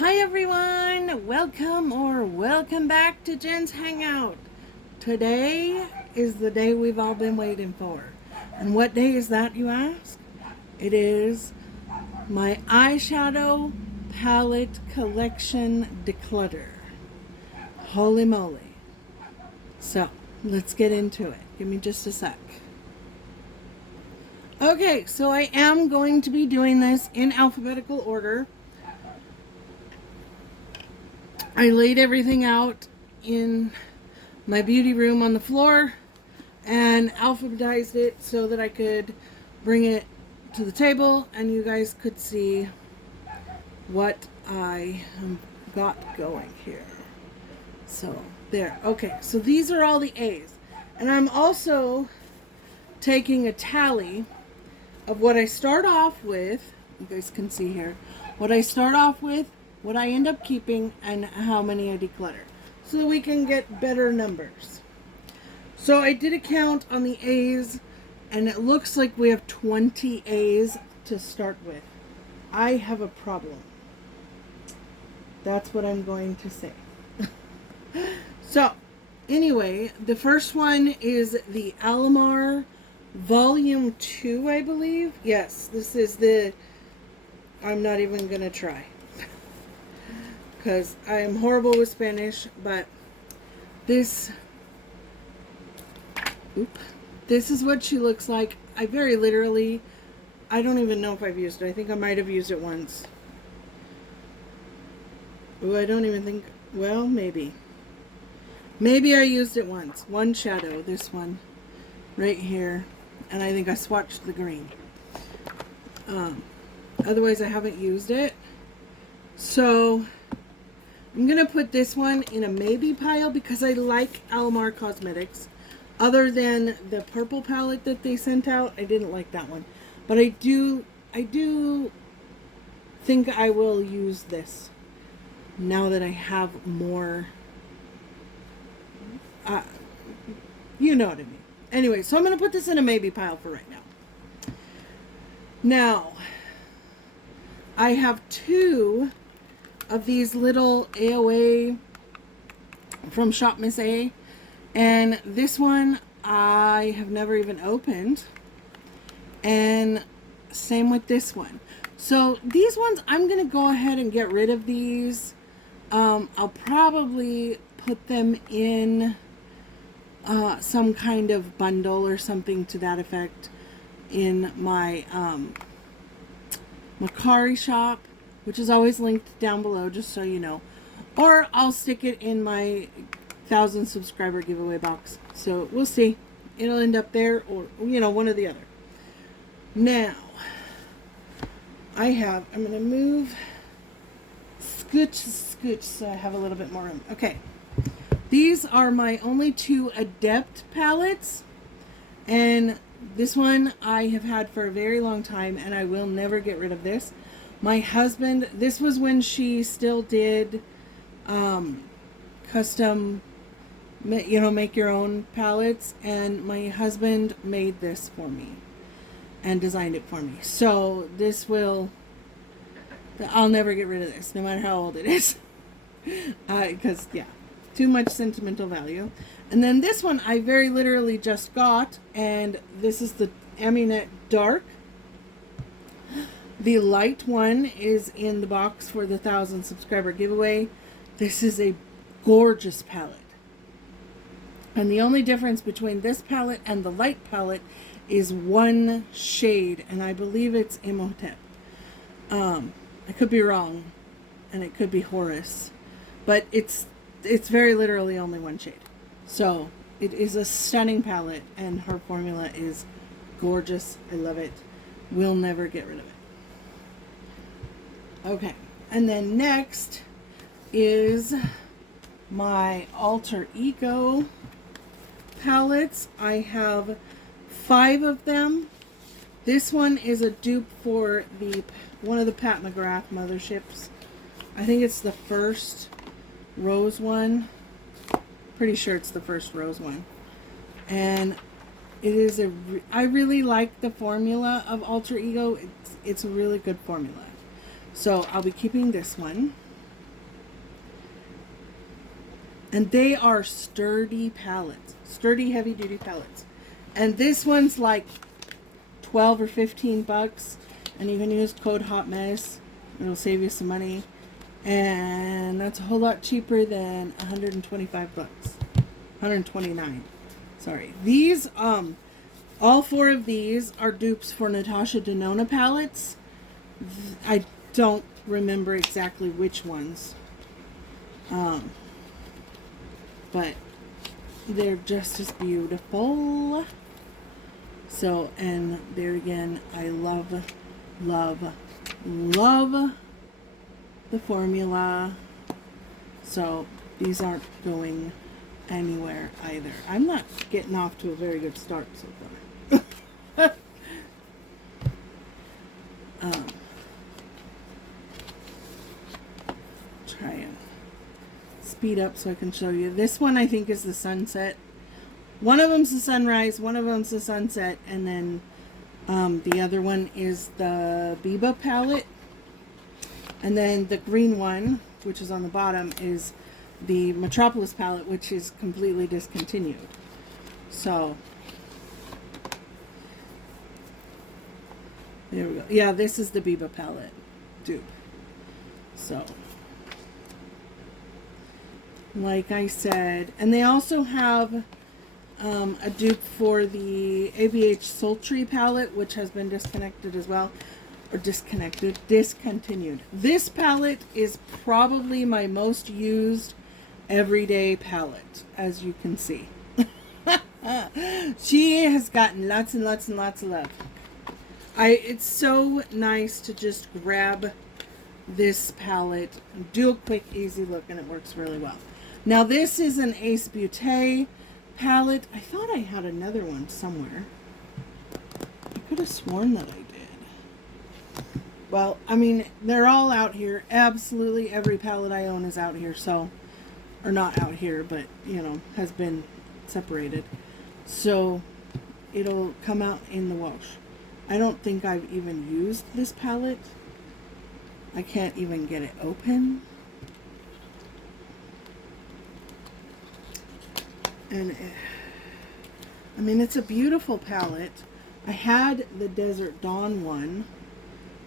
Hi everyone, welcome back to Jen's Hangout. Today is the day we've all been waiting for. And what day is that, you ask? It is my eyeshadow palette collection declutter. Holy moly. So, let's get into it. Give me just a sec. Okay, so I am going to be doing this in alphabetical order. I laid everything out in my beauty room on the floor and alphabetized it so that I could bring it to the table and you guys could see what I got going here. So there. Okay, so these are all the A's. And I'm also taking a tally of what I start off with. You guys can see here. What I start off with, what I end up keeping, and how many I declutter, so that we can get better numbers. So I did a count on the A's, and it looks like we have 20 A's to start with. I have a problem. That's what I'm going to say. So, anyway, the first one is the Alamar Volume 2, I believe. Yes, this is the... I'm not even going to try. Because I am horrible with Spanish, but this is what she looks like. I very literally, I don't even know if I've used it. I think I might have used it once. Oh, I don't even think, well, maybe. Maybe I used it once. One shadow, this one, right here. And I think I swatched the green. Otherwise, I haven't used it. So I'm going to put this one in a maybe pile because I like Alamar Cosmetics. Other than the purple palette that they sent out, I didn't like that one. But I do think I will use this now that I have more, you know what I mean. Anyway, so I'm going to put this in a maybe pile for right now. Now, I have two of these little AOA from Shop Miss A, and this one I have never even opened, and same with this one. So these ones I'm gonna go ahead and get rid of these. I'll probably put them in some kind of bundle or something to that effect in my Macari shop, which is always linked down below, just so you know. Or I'll stick it in my 1,000 subscriber giveaway box. So we'll see. It'll end up there, or, you know, one or the other. Now, I'm going to move, scooch, so I have a little bit more room. Okay. These are my only two Adept palettes. And this one I have had for a very long time, and I will never get rid of this. My husband, this was when she still did custom, you know, make your own palettes, and my husband made this for me and designed it for me. So this will, I'll never get rid of this, no matter how old it is. Because, yeah, too much sentimental value. And then this one I very literally just got, and this is the Aminette Dark. The light one is in the box for the 1,000 subscriber giveaway. This is a gorgeous palette. And the only difference between this palette and the light palette is one shade, and I believe it's Imhotep. I could be wrong, and it could be Horus, but it's very literally only one shade. So it is a stunning palette, and her formula is gorgeous. I love it. We'll never get rid of it. Okay, and then next is my Alter Ego palettes. I have 5 of them. This one is a dupe for one of the Pat McGrath motherships. I think it's the first rose one. Pretty sure it's the first rose one. And it is I really like the formula of Alter Ego. It's a really good formula. So I'll be keeping this one. And they are sturdy palettes, sturdy heavy duty palettes. And this one's like 12 or 15 bucks, and you can use code Hot Mess. It'll save you some money, and that's a whole lot cheaper than 125 bucks. 129. Sorry. These all four of these are dupes for Natasha Denona palettes. I don't remember exactly which ones. But they're just as beautiful. So, and there again, I love, love, love the formula. So, these aren't going anywhere either. I'm not getting off to a very good start so far. Try and speed up so I can show you. This one I think is the sunset. One of them's the sunrise, one of them's the sunset, and then the other one is the Biba palette. And then the green one, which is on the bottom, is the Metropolis palette, which is completely discontinued. So, there we go. Yeah, this is the Biba palette dupe. So, like I said, and they also have a dupe for the ABH Sultry palette, which has been disconnected as well. Or discontinued. This palette is probably my most used everyday palette, as you can see. She has gotten lots and lots and lots of love. It's so nice to just grab this palette, do a quick, easy look, and it works really well. Now this is an Ace Beauté palette. I thought I had another one somewhere. I could have sworn that I did. Well, I mean, they're all out here. Absolutely every palette I own is out here, so, or not out here, but, you know, has been separated. So, it'll come out in the wash. I don't think I've even used this palette. I can't even get it open. And, I mean, it's a beautiful palette. I had the Desert Dawn one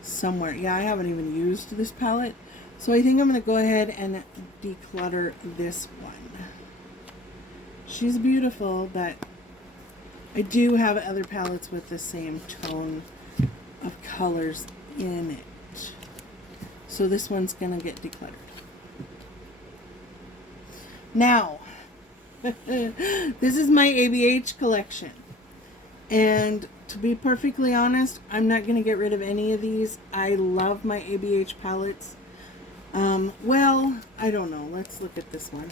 somewhere. Yeah, I haven't even used this palette. So I think I'm going to go ahead and declutter this one. She's beautiful, but I do have other palettes with the same tone of colors in it. So this one's going to get decluttered. Now, this is my ABH collection. And to be perfectly honest, I'm not going to get rid of any of these. I love my ABH palettes. Well, I don't know. Let's look at this one.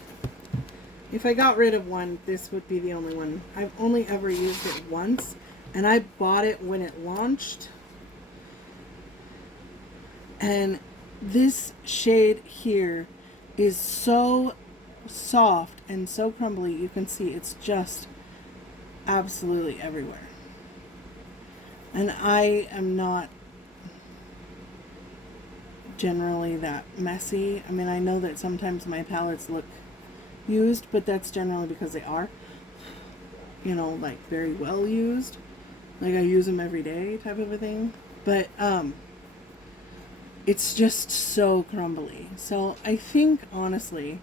If I got rid of one, this would be the only one. I've only ever used it once, and I bought it when it launched. And this shade here is so soft and so crumbly. You can see it's just absolutely everywhere. And I am not generally that messy. I mean, I know that sometimes my palettes look used, but that's generally because they are, you know, like very well used. Like I use them every day type of a thing. But it's just so crumbly. So I think, honestly,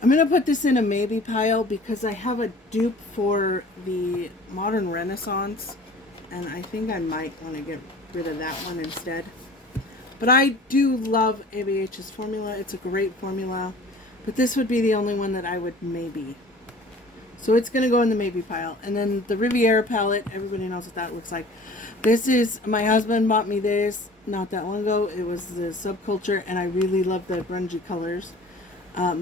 I'm going to put this in a maybe pile because I have a dupe for the Modern Renaissance, and I think I might want to get rid of that one instead. But I do love ABH's formula. It's a great formula, but this would be the only one that I would maybe. So it's going to go in the maybe pile. And then the Riviera palette, everybody knows what that looks like. This is, my husband bought me this not that long ago. It was the Subculture, and I really love the grungy colors.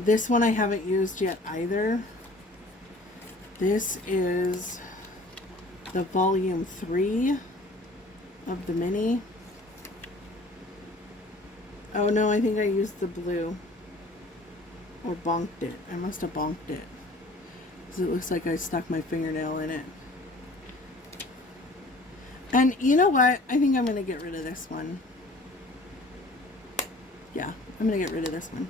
This one I haven't used yet either. This is the volume 3 of the mini. Oh no, I think I used the blue. Or bonked it. I must have bonked it. Because it looks like I stuck my fingernail in it. And you know what? I think I'm going to get rid of this one. Yeah, I'm going to get rid of this one.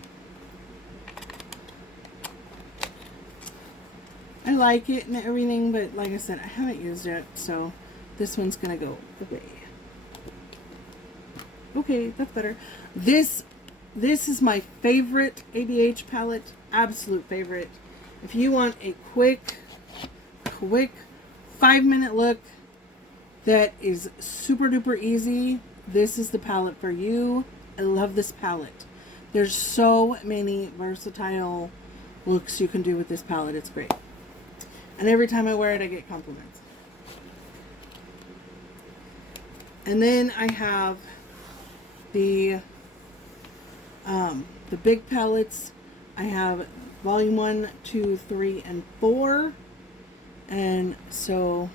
I like it and everything, but like I said, I haven't used it, so this one's gonna go away. Okay, that's better. This is my favorite ABH palette, absolute favorite. If you want a quick 5-minute look that is super duper easy, this is the palette for you. I love this palette. There's so many versatile looks you can do with this palette. It's great. And every time I wear it, I get compliments. And then I have the big palettes. I have volume 1, 2, 3, and 4. And so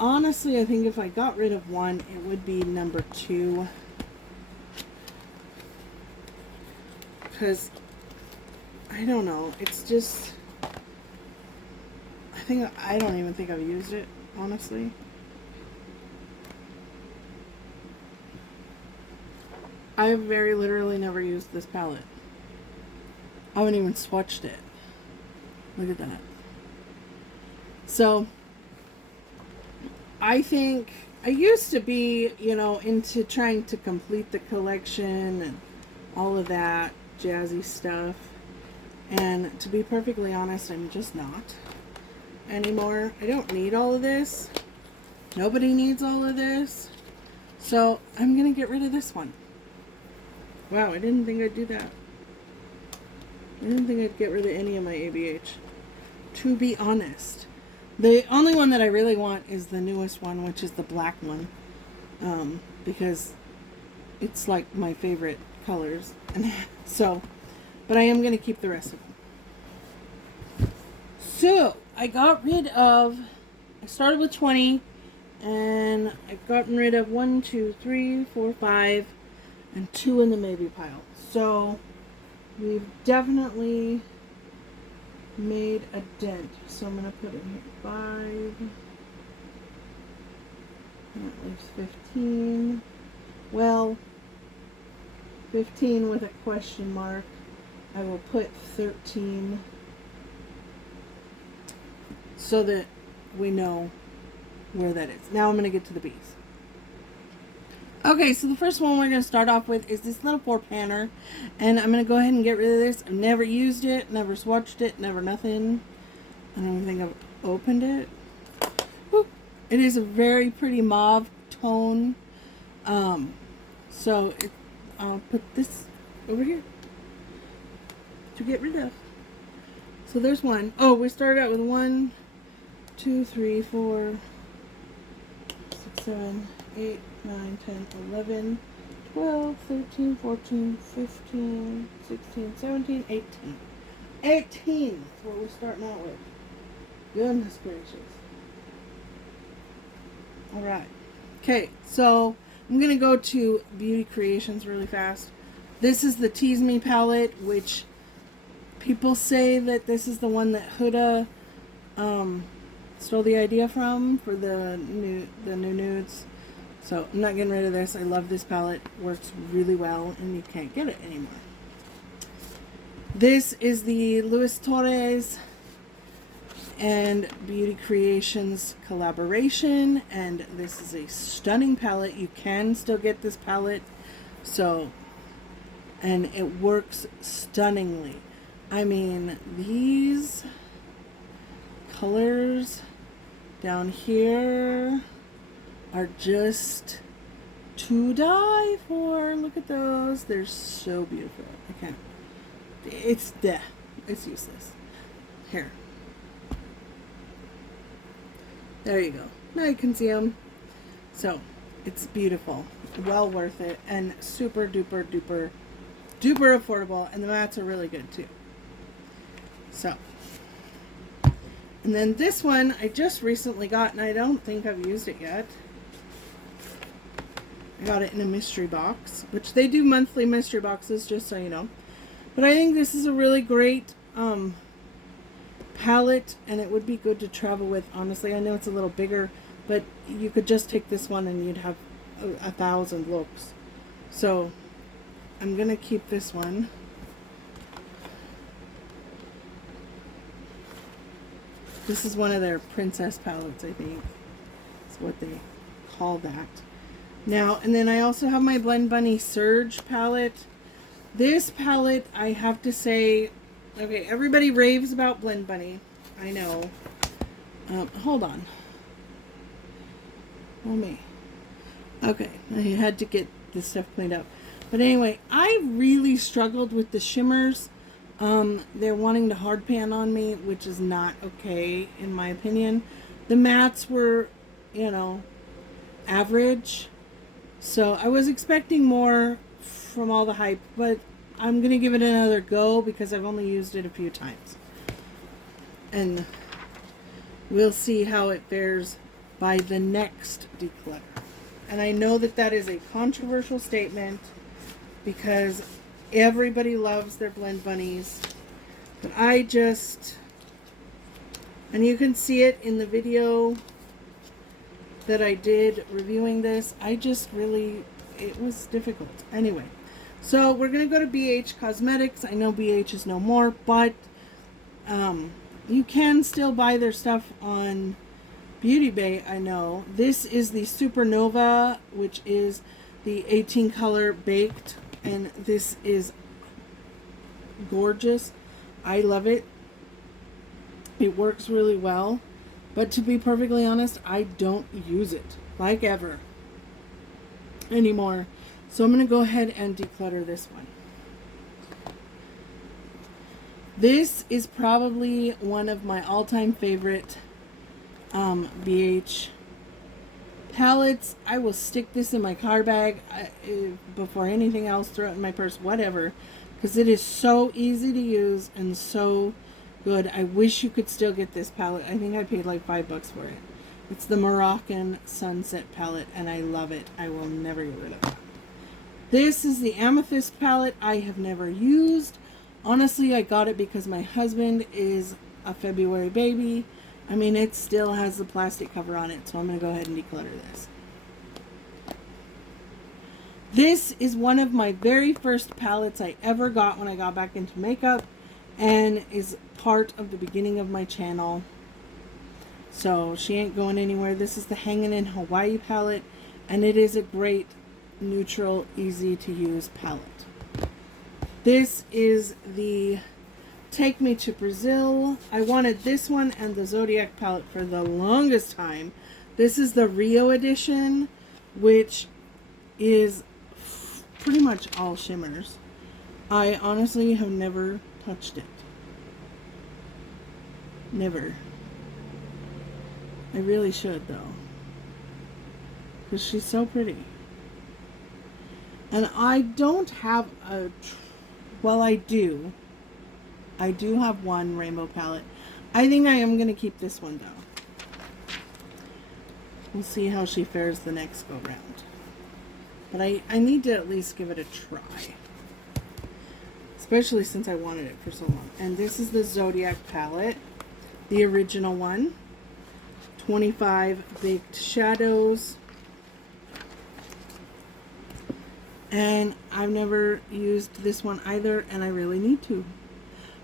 honestly, I think if I got rid of one, it would be number 2. Because I don't know, it's just, I don't even think I've used it, honestly. I've very literally never used this palette. I haven't even swatched it. Look at that. So, I think I used to be, into trying to complete the collection and all of that jazzy stuff. And to be perfectly honest, I'm just not anymore. I don't need all of this. Nobody needs all of this. So, I'm going to get rid of this one. Wow, I didn't think I'd do that. I didn't think I'd get rid of any of my ABH. To be honest. The only one that I really want is the newest one, which is the black one. Because it's like my favorite colors. And so, but I am going to keep the rest of them. So, I started with 20. And I've gotten rid of 1, 2, 3, 4, 5. And 2 in the maybe pile. So we've definitely made a dent. So I'm going to put in here 5. And that leaves 15. Well, 15 with a question mark. I will put 13 so that we know where that is. Now I'm going to get to the bees. Okay, so the first one we're going to start off with is this little 4-panner. And I'm going to go ahead and get rid of this. I've never used it, never swatched it, never nothing. I don't even think I've opened it. Whew. It is a very pretty mauve tone. I'll put this over here to get rid of. So there's one. Oh, we started out with 1, 2, 3, 4, 6, 7, 8, 9, 10, 11, 12, 13, 14, 15, 16, 17, 18. 18 is what we're starting out with. Goodness gracious. Alright. Okay, so I'm going to go to Beauty Creations really fast. This is the Tease Me palette, which people say that this is the one that Huda stole the idea from for the new nudes. So I'm not getting rid of this. I love this palette. It works really well and you can't get it anymore. This is the Luis Torres and Beauty Creations collaboration, and this is a stunning palette. You can still get this palette, and it works stunningly. I mean, these colors down here are just to die for. Look at those. They're so beautiful. I can't. It's useless. Here. There you go. Now you can see them. So, it's beautiful. Well worth it. And super duper duper duper affordable. And the mats are really good too. So. And then this one I just recently got, and I don't think I've used it yet. I got it in a mystery box, which they do monthly mystery boxes, just so you know. But I think this is a really great palette, and it would be good to travel with. Honestly, I know it's a little bigger, but you could just take this one and you'd have 1,000 looks. So I'm gonna keep this one. This is one of their princess palettes, I think. That's what they call that. Now, and then I also have my Blend Bunny Surge palette. This palette, I have to say, okay, everybody raves about Blend Bunny. I know. Hold on. Oh, me. Okay, I had to get this stuff cleaned up. But anyway, I really struggled with the shimmers. They're wanting to hard pan on me, which is not okay, in my opinion. The mattes were, you know, average. So I was expecting more from all the hype, but I'm going to give it another go because I've only used it a few times. And we'll see how it fares by the next declutter. And I know that that is a controversial statement because everybody loves their Blend Bunnies. But I just, and you can see it in the video that I did reviewing this, I just really, it was difficult. Anyway, so we're going to go to BH Cosmetics. I know BH is no more, but you can still buy their stuff on Beauty Bay, I know. This is the Supernova, which is the 18 color baked, and this is gorgeous. I love it. It works really well, but to be perfectly honest, I don't use it like ever anymore. So I'm going to go ahead and declutter this one. This is probably one of my all-time favorite BH palettes. I will stick this in my car bag before anything else, throw it in my purse, whatever, because it is so easy to use and so good. I wish you could still get this palette. I think I paid like $5 for it. It's the Moroccan Sunset palette, and I love it. I will never get rid of it. This is the Amethyst palette. I have never used. Honestly, I got it because my husband is a February baby. I mean, it still has the plastic cover on it, so I'm going to go ahead and declutter this. This is one of my very first palettes I ever got when I got back into makeup, and is part of the beginning of my channel. So she ain't going anywhere. This is the Hangin' in Hawaii palette, and it is a great neutral, easy to use palette. This is the Take Me to Brazil. I wanted this one and the Zodiac palette for the longest time. This is the Rio edition, which is pretty much all shimmers. I honestly have never touched it. Never. I really should though, because she's so pretty. And I don't have a, well, I do have one rainbow palette. I think I am going to keep this one though. We'll see how she fares the next go round. But I need to at least give it a try. Especially since I wanted it for so long. And this is the Zodiac palette. The original one. 25 baked shadows. And I've never used this one either, and I really need to.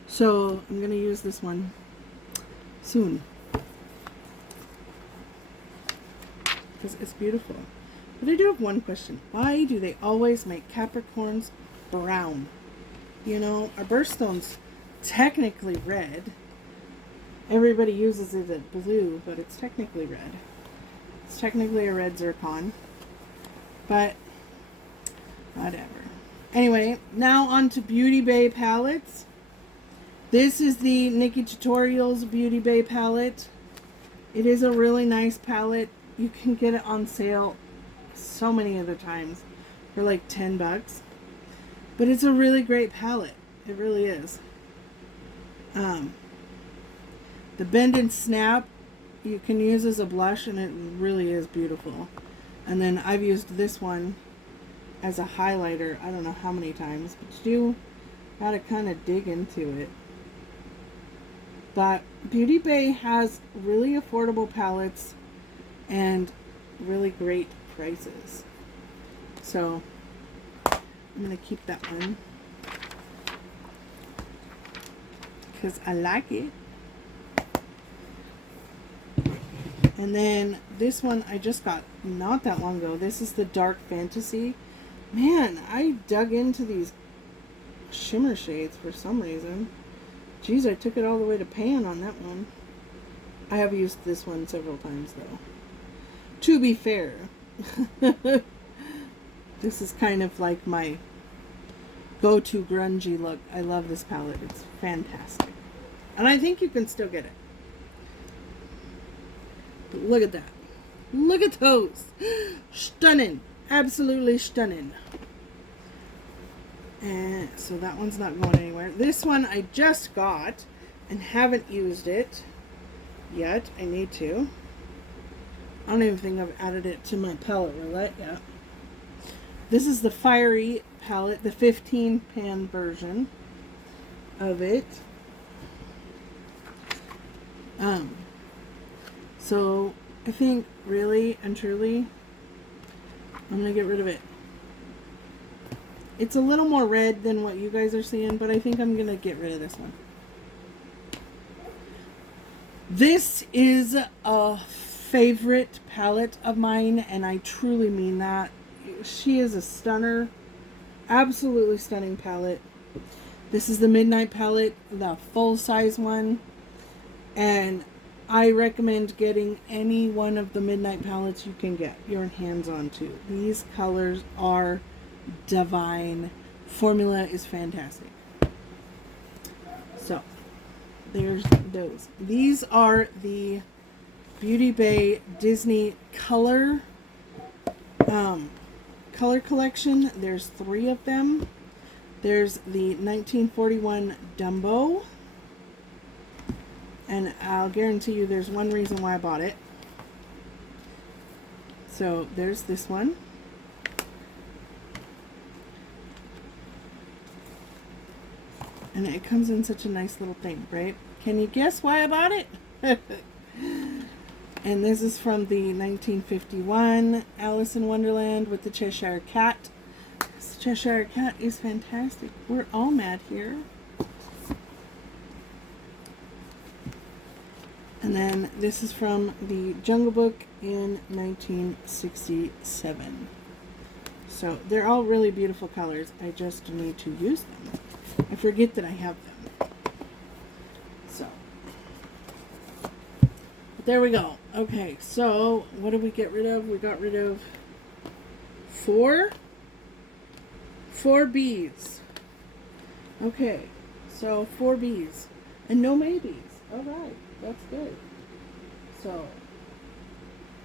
So I'm going to use this one soon. Because it's beautiful. But I do have one question. Why do they always make Capricorns brown? You know, our birthstone's technically red. Everybody uses it as blue, but it's technically red. It's technically a red zircon. But whatever. Anyway, now on to Beauty Bay palettes. This is the Nikki Tutorials Beauty Bay palette. It is a really nice palette. You can get it on sale so many other times for like $10. But it's a really great palette. It really is. The Bend and Snap you can use as a blush, and it really is beautiful. And then I've used this one as a highlighter I don't know how many times, but you gotta kind of dig into it. But Beauty Bay has really affordable palettes and really great prices. So I'm gonna keep that one because I like it. And then this one I just got not that long ago. This is the Dark Fantasy. Man, I dug into these shimmer shades for some reason. Geez, I took it all the way to pan on that one. I have used this one several times though. To be fair, this is kind of like my go-to grungy look. I love this palette. It's fantastic. And I think you can still get it. But look at that. Look at those. Stunning. Absolutely stunning. And so that one's not going anywhere. This one I just got and haven't used it yet. I need to. I don't even think I've added it to my palette roulette yet. This is the Fiery palette, the 15 pan version of it. So I think really and truly I'm gonna get rid of it. It's a little more red than what you guys are seeing, but I think I'm gonna get rid of this one. This is a favorite palette of mine, and I truly mean that. She is a stunner. Absolutely stunning palette. This is the Midnight palette, the full size one. And I recommend getting any one of the Midnight palettes you can get your hands on to. These colors are divine. Formula is fantastic. So, there's those. These are the Beauty Bay Disney color collection. There's 3 of them. There's the 1941 Dumbo. And I'll guarantee you there's one reason why I bought it. So there's this one. And it comes in such a nice little thing, right? Can you guess why I bought it? And this is from the 1951 Alice in Wonderland with the Cheshire Cat. This Cheshire Cat is fantastic. We're all mad here. And then this is from the Jungle Book in 1967. So they're all really beautiful colors. I just need to use them. I forget that I have them. So, but there we go. Okay, so what did we get rid of? We got rid of 4 Bs. Okay, so 4 Bs. And no maybes. Alright. That's good. So,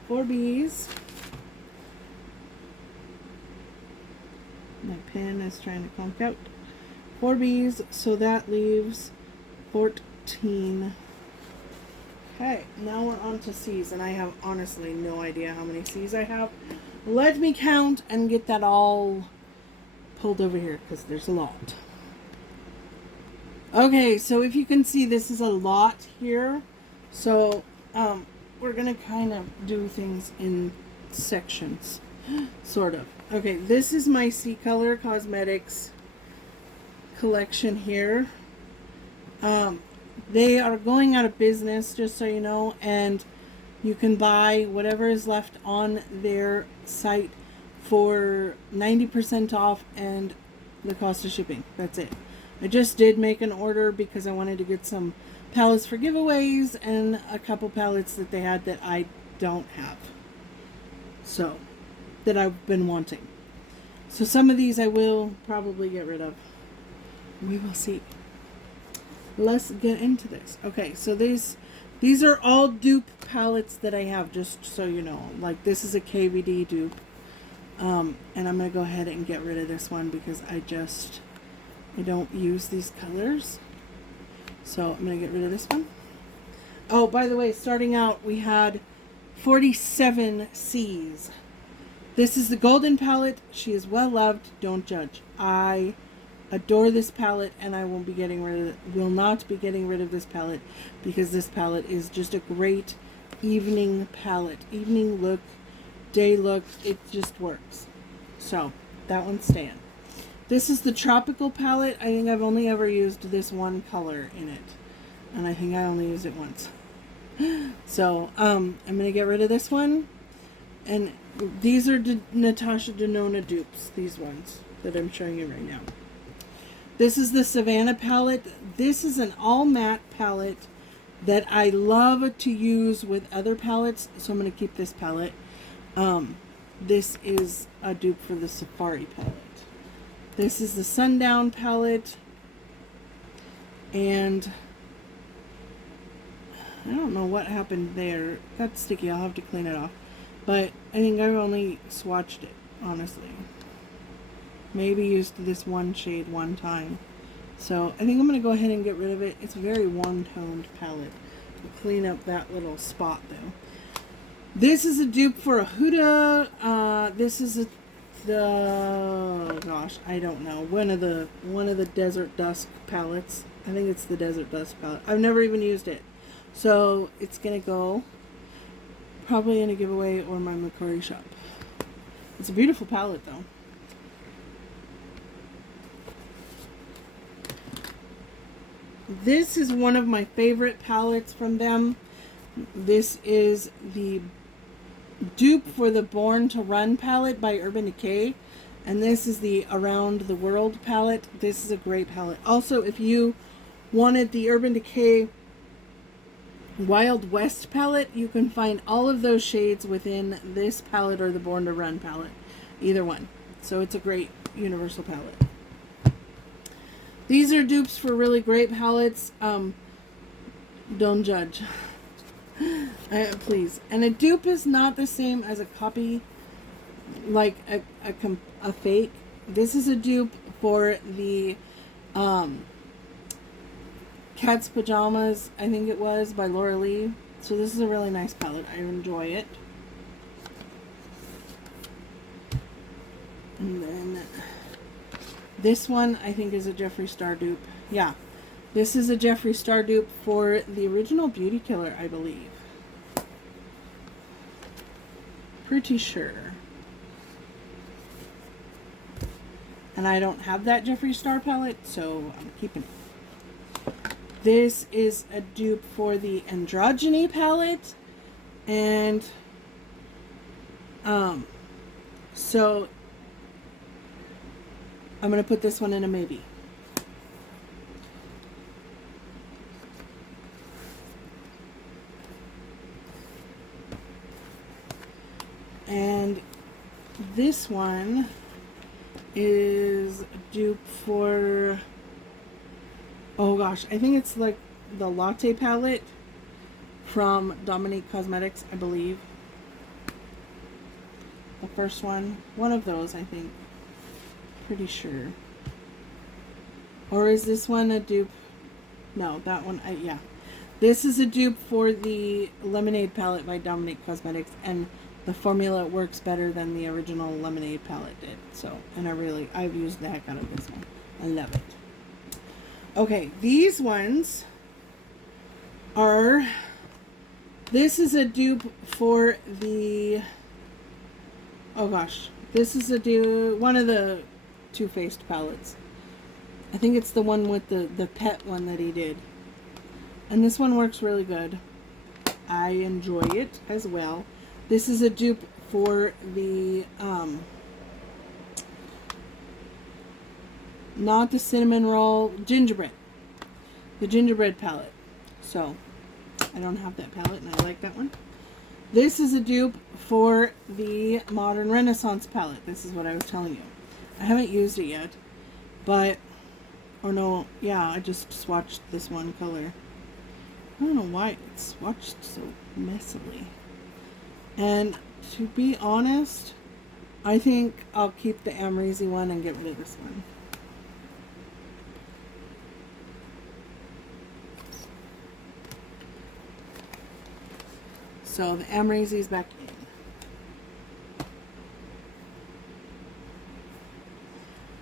4 Bs. My pen is trying to conk out. 4 Bs, so that leaves 14. Okay, now we're on to Cs, and I have honestly no idea how many Cs I have. Let me count and get that all pulled over here, because there's a lot. Okay, so if you can see, this is a lot here. So, we're going to kind of do things in sections, sort of. Okay, this is my C Color Cosmetics collection here. They are going out of business, just so you know, and you can buy whatever is left on their site for 90% off and the cost of shipping. That's it. I just did make an order because I wanted to get some palettes for giveaways and a couple palettes that they had that I don't have. So, that I've been wanting. So some of these I will probably get rid of. We will see. Let's get into this. Okay, so these are all dupe palettes that I have, just so you know. Like, this is a KVD dupe. And I'm going to go ahead and get rid of this one because I don't use these colors. So I'm going to get rid of this one. Oh, by the way, starting out, we had 47 Cs. This is the Golden palette. She is well loved. Don't judge. I adore this palette, and I won't be getting rid of it. Will not be getting rid of this palette because this palette is just a great evening palette. Evening look, day look. It just works. So that one's staying. This is the Tropical palette. I think I've only ever used this one color in it. And I think I only used it once. So, I'm going to get rid of this one. And these are Natasha Denona dupes, these ones that I'm showing you right now. This is the Savannah palette. This is an all matte palette that I love to use with other palettes, so I'm going to keep this palette. This is a dupe for the Safari palette. This is the Sundown palette, and I don't know what happened there. It got sticky. I'll have to clean it off. But I think I've only swatched it, honestly. Maybe used this one shade one time. So I think I'm going to go ahead and get rid of it. It's a very warm-toned palette. I'll clean up that little spot, though. This is a dupe for a Huda. This is gosh, I don't know. One of the Desert Dusk palettes. I think it's the Desert Dusk palette. I've never even used it. So it's going to go probably in a giveaway or my Macquarie shop. It's a beautiful palette, though. This is one of my favorite palettes from them. This is the dupe for the Born to Run palette by Urban Decay. And this is the Around the World palette. This is a great palette. Also, if you wanted the Urban Decay Wild West palette, you can find all of those shades within this palette or the Born to Run palette. Either one. So it's a great universal palette. These are dupes for really great palettes. Don't judge. Please. And a dupe is not the same as a copy, like a fake. This is a dupe for the Cat's Pajamas, I think it was, by Laura Lee. So this is a really nice palette. I enjoy it. And then this one, I think, is a Jeffree Star dupe. Yeah. This is a Jeffree Star dupe for the original Beauty Killer, I believe. Pretty sure. And I don't have that Jeffree Star palette, so I'm keeping it. This is a dupe for the Androgyny palette. And so I'm going to put this one in a maybe. And this one is dupe for, oh gosh, I think it's like the Latte palette from Dominique Cosmetics, I believe. The first one of those, I think. Pretty sure. Or is this one a dupe? No, that one, yeah. This is a dupe for the Lemonade palette by Dominique Cosmetics, and the formula works better than the original Lemonade palette did. So, and I've used the heck out of this one. I love it. Okay, these ones are, this is a dupe for the, oh gosh, this is a dupe, one of the Too Faced palettes. I think it's the one with the pet one that he did. And this one works really good. I enjoy it as well. This is a dupe for the, not the cinnamon roll, gingerbread. The gingerbread palette. So, I don't have that palette and I like that one. This is a dupe for the Modern Renaissance palette. This is what I was telling you. I haven't used it yet, but, oh no, yeah, I just swatched this one color. I don't know why it's swatched so messily. And to be honest, I think I'll keep the Amrezy one and get rid of this one. So the Amrezy is back in.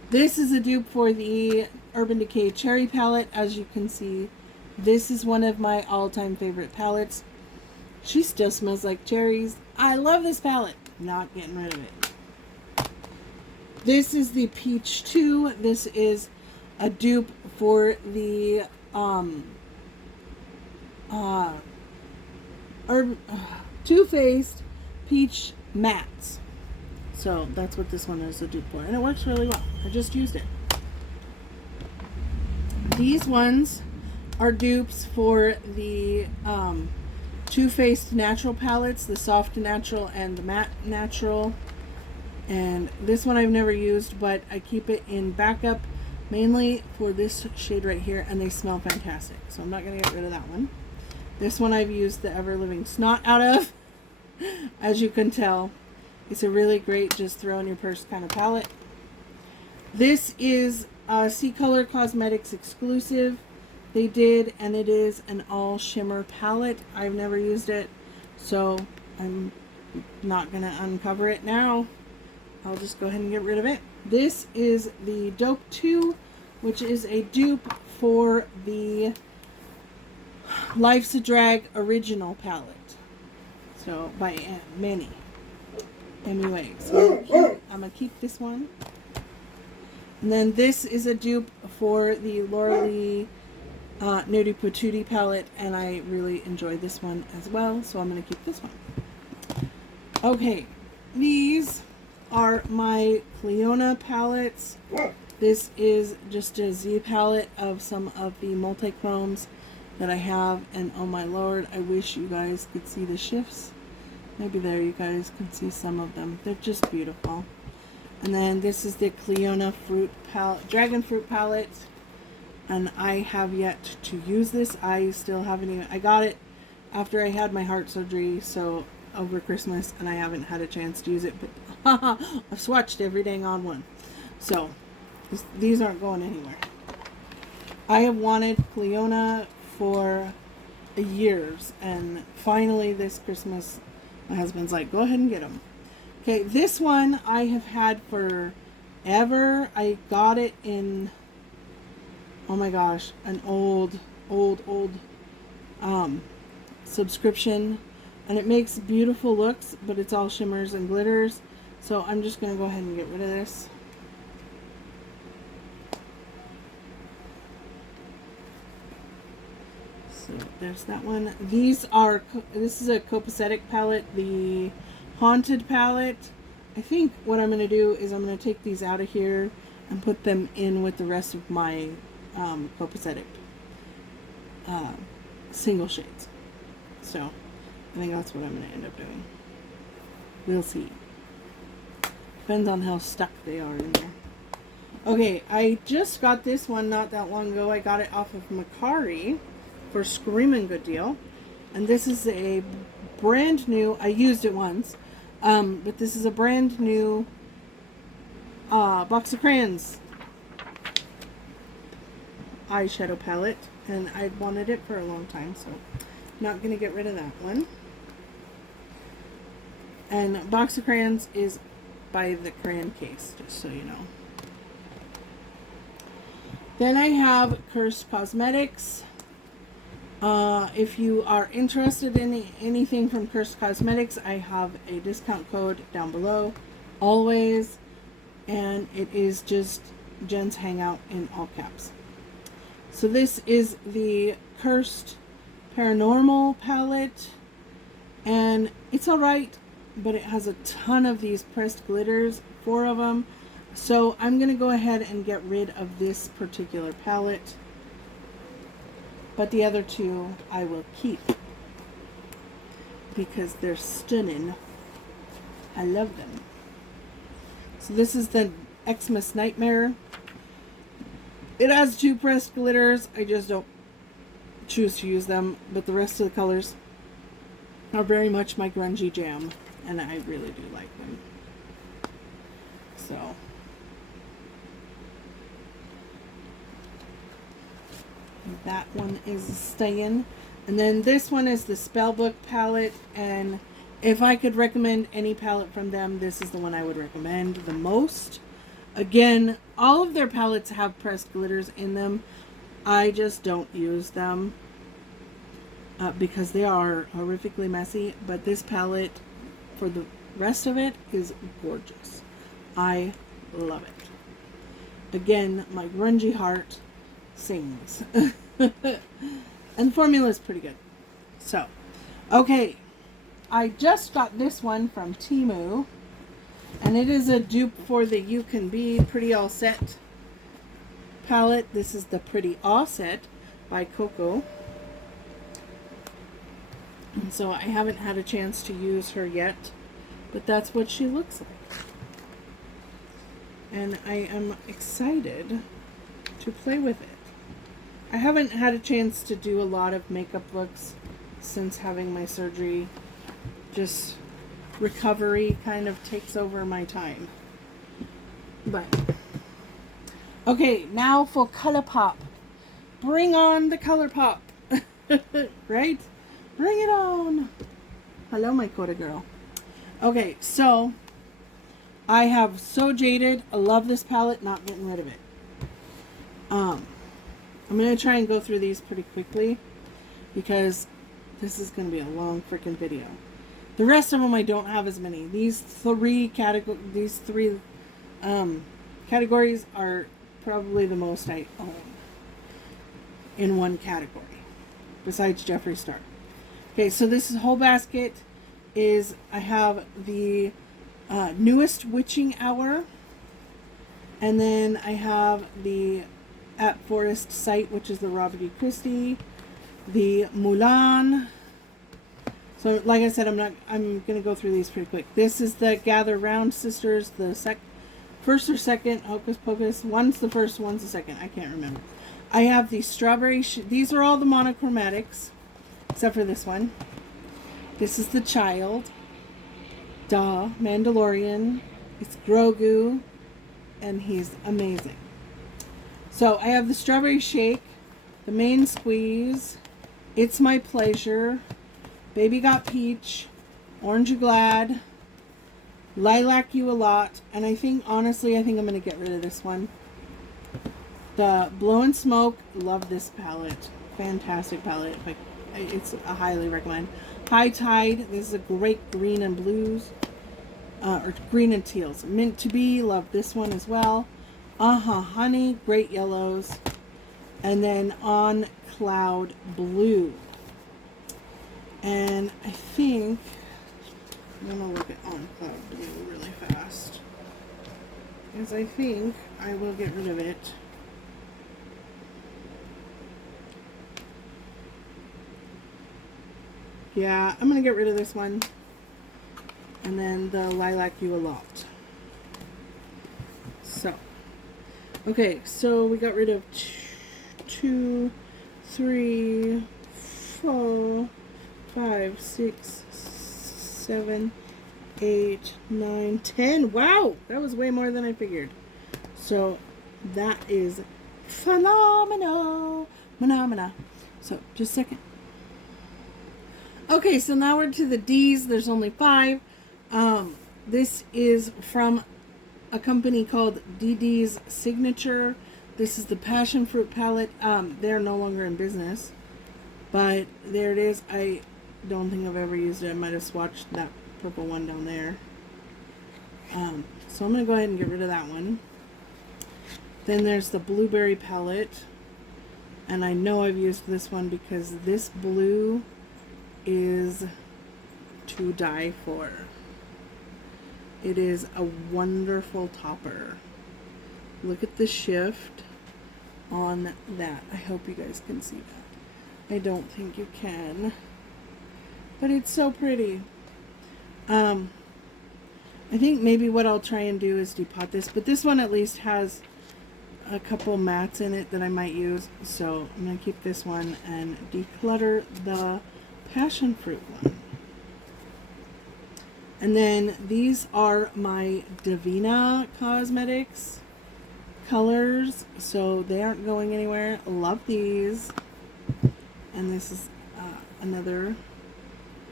This is a dupe for the Urban Decay Cherry palette. As you can see, this is one of my all-time favorite palettes. She still smells like cherries. I love this palette. Not getting rid of it. This is the Peach 2. This is a dupe for the Too Faced Peach Mattes. So that's what this one is a dupe for. And it works really well. I just used it. These ones are dupes for the Too Faced Natural palettes, the Soft Natural and the Matte Natural. And this one I've never used, but I keep it in backup mainly for this shade right here, and they smell fantastic. So I'm not going to get rid of that one. This one I've used the Ever Living Snot out of. As you can tell, it's a really great just throw in your purse kind of palette. This is a C Color Cosmetics exclusive. They did, and it is an all shimmer palette. I've never used it, so I'm not going to uncover it now. I'll just go ahead and get rid of it. This is the Dope 2, which is a dupe for the Life's a Drag original palette. So by Manny. Anyway, so I'm going to keep this one. And then this is a dupe for the Laura Lee Nudie Patootie palette, and I really enjoy this one as well, so I'm going to keep this one. Okay, these are my Cleona palettes. This is just a Z palette of some of the multi-chromes that I have, and oh my lord, I wish you guys could see the shifts. Maybe there you guys can see some of them. They're just beautiful. And then this is the Cleona fruit palette, dragon fruit palette, and I have yet to use this. I still haven't even, I got it after I had my heart surgery, so over Christmas, and I haven't had a chance to use it, but I've swatched every dang on one. So these aren't going anywhere. I have wanted Cleona for years, and finally this Christmas my husband's like, go ahead and get them. Okay, this one I have had forever. I got it in, oh my gosh, an old subscription, and it makes beautiful looks, but it's all shimmers and glitters. So I'm just going to go ahead and get rid of this. So there's that one. This is a copacetic palette, the Haunted palette. I think what I'm going to do is I'm going to take these out of here and put them in with the rest of my copacetic single shades. So I think that's what I'm going to end up doing. We'll see. Depends on how stuck they are in there. Okay, I just got this one not that long ago. I got it off of Macari for a screaming good deal. And this is a brand new, I used it once, but this is a brand new box of crayons eyeshadow palette. And I'd wanted it for a long time, so not going to get rid of that one. And box of crayons is by the Crayon Case, just so you know. Then I have Curst Cosmetics. If you are interested in anything from Curst Cosmetics, I have a discount code down below, always, and it is just Jen's Hangout in all caps. So this is the Curst Paranormal palette, and it's alright, but it has a ton of these pressed glitters, 4 of them. So I'm going to go ahead and get rid of this particular palette, but the other 2 I will keep because they're stunning. I love them. So this is the Xmas Nightmare. It has 2 pressed glitters. I just don't choose to use them, but the rest of the colors are very much my grungy jam, and I really do like them. So that one is staying. And then this one is the Spellbook palette, and if I could recommend any palette from them, this is the one I would recommend the most. Again, all of their palettes have pressed glitters in them. I just don't use them because they are horrifically messy, but this palette for the rest of it is gorgeous. I love it. Again, my grungy heart sings. And the formula is pretty good. So, Okay, I just got this one from Temu, and it is a dupe for the You Can Be Pretty All Set palette. This is the Pretty All Set by Coco. And so I haven't had a chance to use her yet, but that's what she looks like. And I am excited to play with it. I haven't had a chance to do a lot of makeup looks since having my surgery. Just recovery kind of takes over my time. But okay, now for color pop. Bring on the color pop. Right? Bring it on. Hello, my Coda girl. Okay, so I have So Jaded. I love this palette, not getting rid of it. I'm going to try and go through these pretty quickly because this is going to be a long freaking video. The rest of them I don't have as many. These three categories are probably the most I own in one category, besides Jeffree Star. Okay, so this whole basket is, I have the newest Witching Hour, and then I have the At Forest Sight, which is the Robert E. Christie, the Mulan. So like I said, I'm gonna go through these pretty quick. This is the Gather Round Sisters, the first or second Hocus Pocus. One's the first, one's the second. I can't remember. I have the Strawberry. These are all the monochromatics, except for this one. This is the Child. Duh, Mandalorian. It's Grogu, and he's amazing. So I have the Strawberry Shake, the Main Squeeze, It's My Pleasure, Baby Got Peach, Orange You Glad, Lilac You A Lot, and I think, honestly, I think I'm going to get rid of this one. The Blow and Smoke, love this palette. Fantastic palette. It's a highly recommend. High Tide, this is a great green and blues, or green and teals. Mint to Be, love this one as well. Honey, great yellows. And then On Cloud Blue. And I think, I'm going to look at On Cloud Blue really fast, because I think I will get rid of it. Yeah, I'm going to get rid of this one. And then the Lilac You A Lot. So, okay, so we got rid of 2, 3, 4, 5, 6, 7, 8, 9, 10. Wow, that was way more than I figured. So that is phenomenal. Phenomena. So just a second. Okay, so now we're to the D's. There's only 5. This is from a company called DD's Signature. This is the Passion Fruit palette. They're no longer in business, but there it is. I don't think I've ever used it. I might have swatched that purple one down there. So I'm going to go ahead and get rid of that one. Then there's the Blueberry palette. And I know I've used this one because this blue is to die for. It is a wonderful topper. Look at the shift on that. I hope you guys can see that. I don't think you can, but it's so pretty. I think maybe what I'll try and do is depot this, but this one at least has a couple mattes in it that I might use, so I'm going to keep this one and declutter the Passion Fruit one. And then these are my Divina Cosmetics colors, so they aren't going anywhere. Love these. And this is another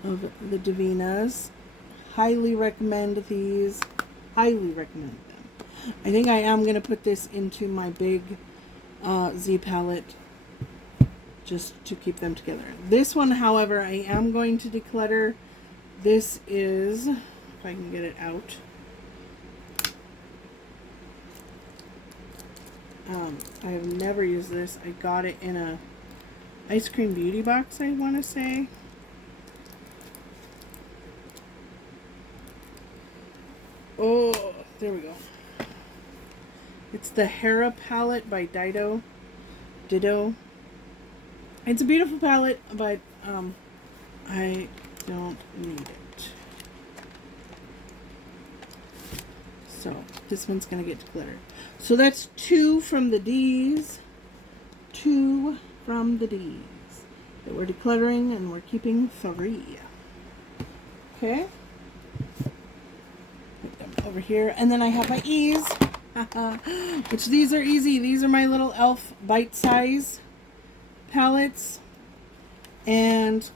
of the Divinas. Highly recommend these. Highly recommend them. I think I am going to put this into my big Z palette just to keep them together. This one, however, I am going to declutter. This is, if I can get it out, I have never used this. I got it in a ice cream beauty box, I want to say. Oh, there we go. It's the Hera palette by Ditto. It's a beautiful palette, but I don't need it. So this one's gonna get decluttered. So that's 2 from the D's. 2 from the D's that we're decluttering, and we're keeping 3. Okay. Put them over here, and then I have my E's, which these are easy. These are my little elf bite size palettes, and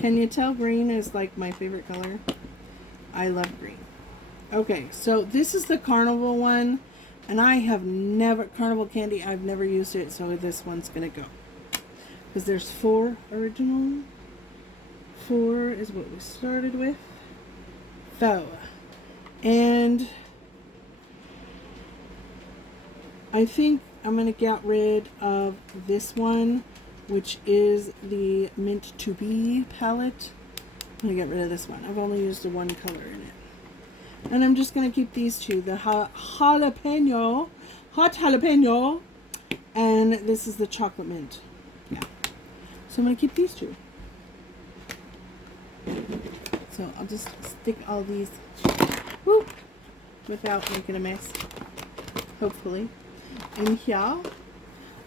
can you tell green is like my favorite color? I love green. Okay, so this is the Carnival one, and I have never, Carnival candy, I've never used it, so this one's gonna go. Because there's 4 original. 4 is what we started with. So, and I think I'm gonna get rid of this one, which is the Mint to Be palette. I'm gonna get rid of this one. I've only used the one color in it. And I'm just going to keep these 2, the hot jalapeno, and this is the chocolate mint. Yeah. So I'm going to keep these 2. So I'll just stick all these without making a mess, hopefully, in here.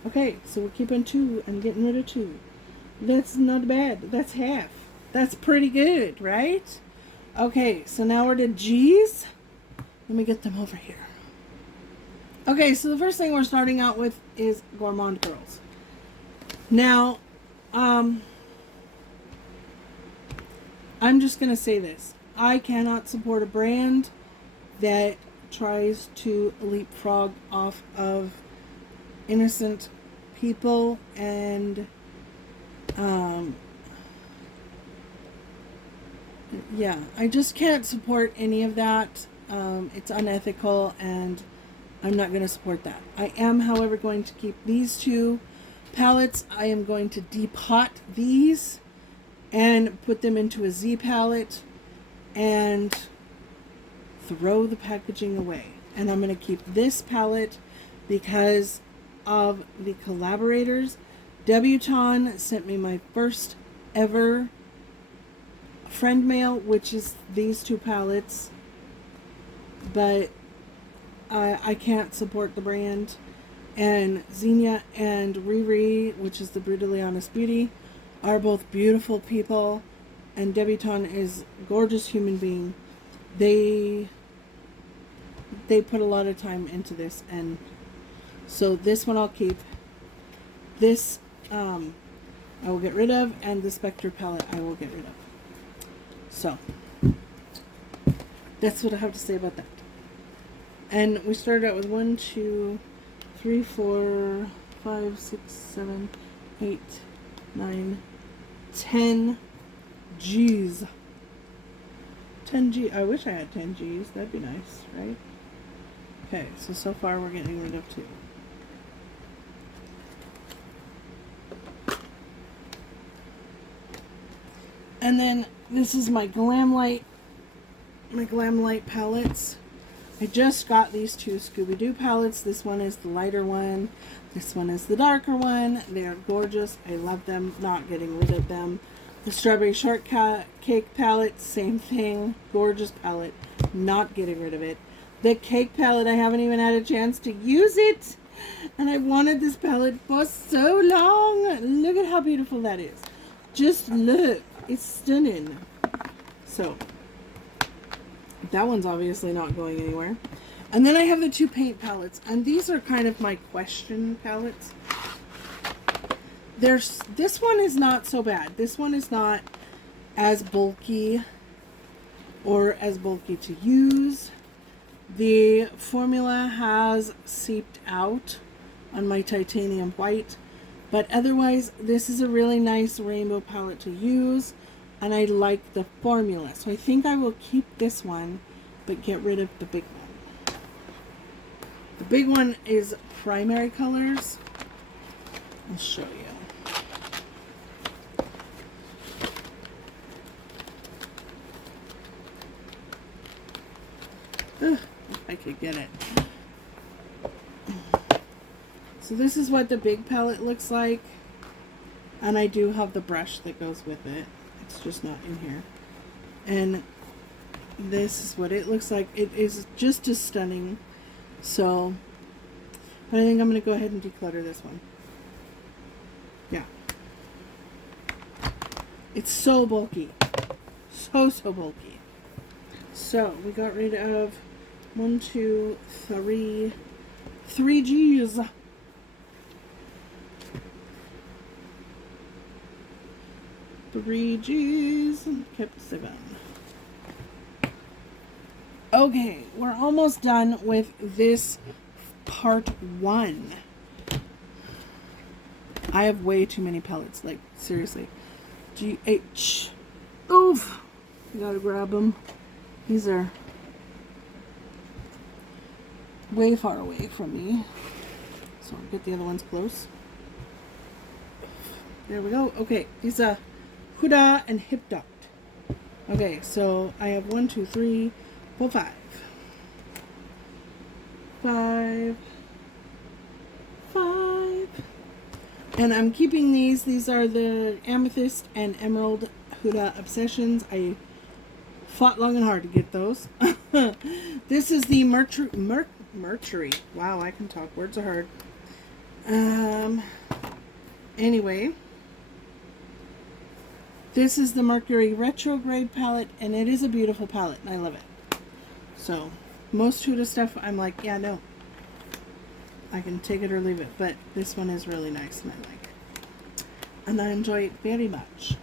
Okay, so we're keeping 2 and getting rid of 2. That's not bad. That's half. That's pretty good, right? Okay, so now we're to G's. Let me get them over here. Okay, so the first thing we're starting out with is Gourmand Girls. Now, I'm just going to say this. I cannot support a brand that tries to leapfrog off of innocent people and yeah, I just can't support any of that. It's unethical, and I'm not going to support that. I am, however, going to keep these 2 palettes. I am going to depot these and put them into a Z palette and throw the packaging away. And I'm going to keep this palette because of the collaborators. Debutante sent me my first ever friend mail, which is these 2 palettes, but I can't support the brand. And Xenia and Riri, which is the Brutally Honest Beauty, are both beautiful people, and Debutante is a gorgeous human being. They put a lot of time into this, and so this one I'll keep. This I will get rid of, and the Spectre palette I will get rid of. So that's what I have to say about that. And we started out with 1, 2, 3, 4, 5, 6, 7, 8, 9, 10 G's. 10 G. I wish I had 10 G's. That'd be nice, right? Okay, so far we're getting rid of 2. And then this is my Glam Light palettes. I just got these 2 Scooby-Doo palettes. This one is the lighter one. This one is the darker one. They're gorgeous. I love them. Not getting rid of them. The Strawberry Shortcake palette, same thing. Gorgeous palette. Not getting rid of it. The cake palette, I haven't even had a chance to use it. And I wanted this palette for so long. Look at how beautiful that is. Just look. It's stunning. So that one's obviously not going anywhere. And then I have the 2 paint palettes, and these are kind of my question palettes. This one is not so bad. This one is not as bulky or as bulky to use. The formula has seeped out on my titanium white, but otherwise this is a really nice rainbow palette to use, and I like the formula. So I think I will keep this one, but get rid of the big one. The big one is primary colors. I'll show you. Ugh, if I could get it. So this is what the big palette looks like. And I do have the brush that goes with it. It's just not in here. And this is what it looks like. It is just as stunning. So, but I think I'm going to go ahead and declutter this one. Yeah. It's so bulky. So bulky. So, we got rid of 1, 2, 3 G's. 3 G's and kept 7. Okay, we're almost done with this part 1. I have way too many pellets, like seriously. GH. Oof. You gotta grab them. These are way far away from me. So I'll get the other ones close. There we go. Okay, these are Huda and Hip Dot. Okay, so I have 1, 2, 3, 4, 5. 5. And I'm keeping these. These are the Amethyst and Emerald Huda Obsessions. I fought long and hard to get those. This is the Mercury. Wow, I can talk. Words are hard. Anyway. This is the Mercury Retrograde palette, and it is a beautiful palette, and I love it. So, most Huda stuff, I'm like, yeah, no. I can take it or leave it, but this one is really nice, and I like it. And I enjoy it very much.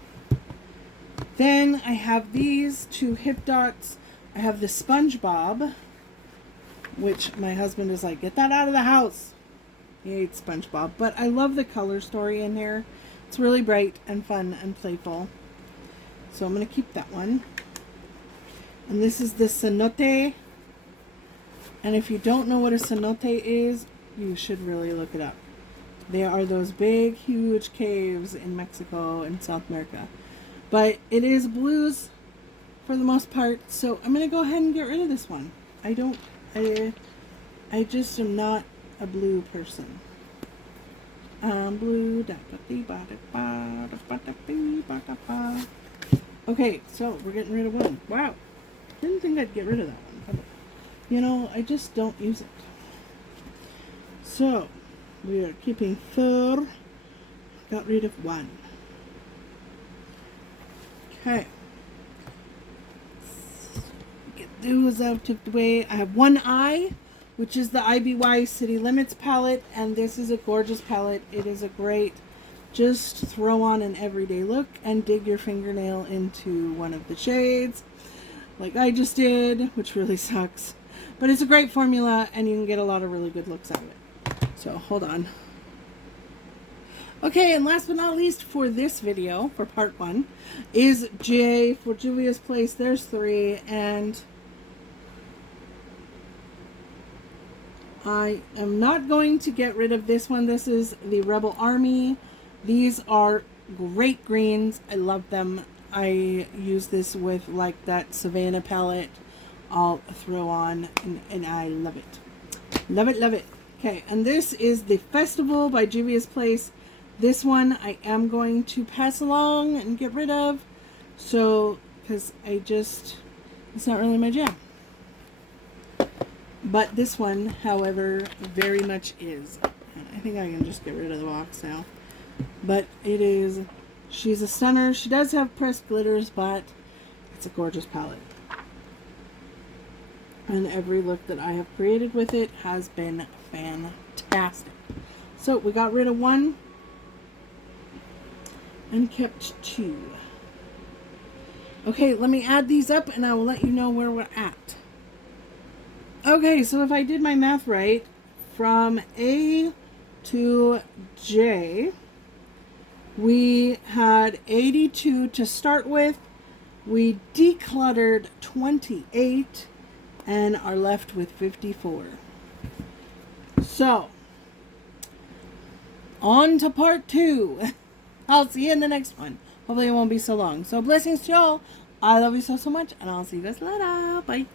Then, I have these 2 Hip Dots. I have the SpongeBob, which my husband is like, get that out of the house. He hates SpongeBob, but I love the color story in here. It's really bright and fun and playful. So I'm going to keep that one. And this is the cenote. And if you don't know what a cenote is, you should really look it up. They are those big, huge caves in Mexico and South America. But it is blues for the most part. So I'm going to go ahead and get rid of this one. I just am not a blue person. Blue. Okay, so we're getting rid of one. Wow. Didn't think I'd get rid of that one. But, you know, I just don't use it. So, we are keeping 4. Got rid of 1. Okay. Get those out of the way. I have One Eye, which is the IBY City Limits palette, and this is a gorgeous palette. It is a great, just throw on an everyday look and dig your fingernail into one of the shades, like I just did, which really sucks. But it's a great formula, and you can get a lot of really good looks out of it. So, hold on. Okay, and last but not least for this video, for part 1, is J for Julia's Place. There's 3, and I am not going to get rid of this one. This is the Rebel Army. These are great greens. I love them. I use this with like that Savannah palette. I'll throw on, and I love it. Love it, love it. Okay, and this is the Festival by Juvia's Place. This one I am going to pass along and get rid of. So, because it's not really my jam. But this one, however, very much is. I think I can just get rid of the box now. But it is, she's a stunner. She does have pressed glitters, but it's a gorgeous palette. And every look that I have created with it has been fantastic. So we got rid of 1 and kept 2. Okay, let me add these up and I will let you know where we're at. Okay, so if I did my math right, from A to J, we had 82 to start with. We decluttered 28 and are left with 54. So, on to part 2. I'll see you in the next one. Hopefully it won't be so long. So blessings to y'all. I love you so much, and I'll see you guys later. Bye.